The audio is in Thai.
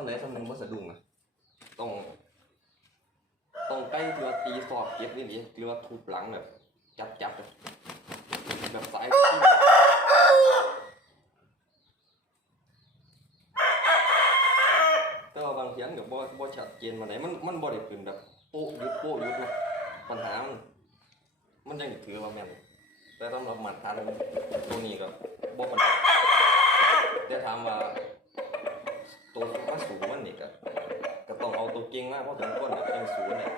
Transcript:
ำไหนทำหนึ่งว่าสะดุ้งอะต้องต้องใกล้เรือาตีสอบเก็บนี่นี่เรือว่าทุบหลังแบบจับจับแบบสายแต่ว่าบางเทียนกับบ่บ่ชัดเจนมาไหนมันมันบ่ได้ขึ้นแบบโป๊ะยุดโป๊ะยุดนะปัญหามันมันยังถือว่าแม่นแต่สำหรับมาตรฐานตัวนี้ก็บ่ปัญหาแต่ถามว่า เก่งมากเพราะถึงก้นแบบเก่งสูงเนี่ย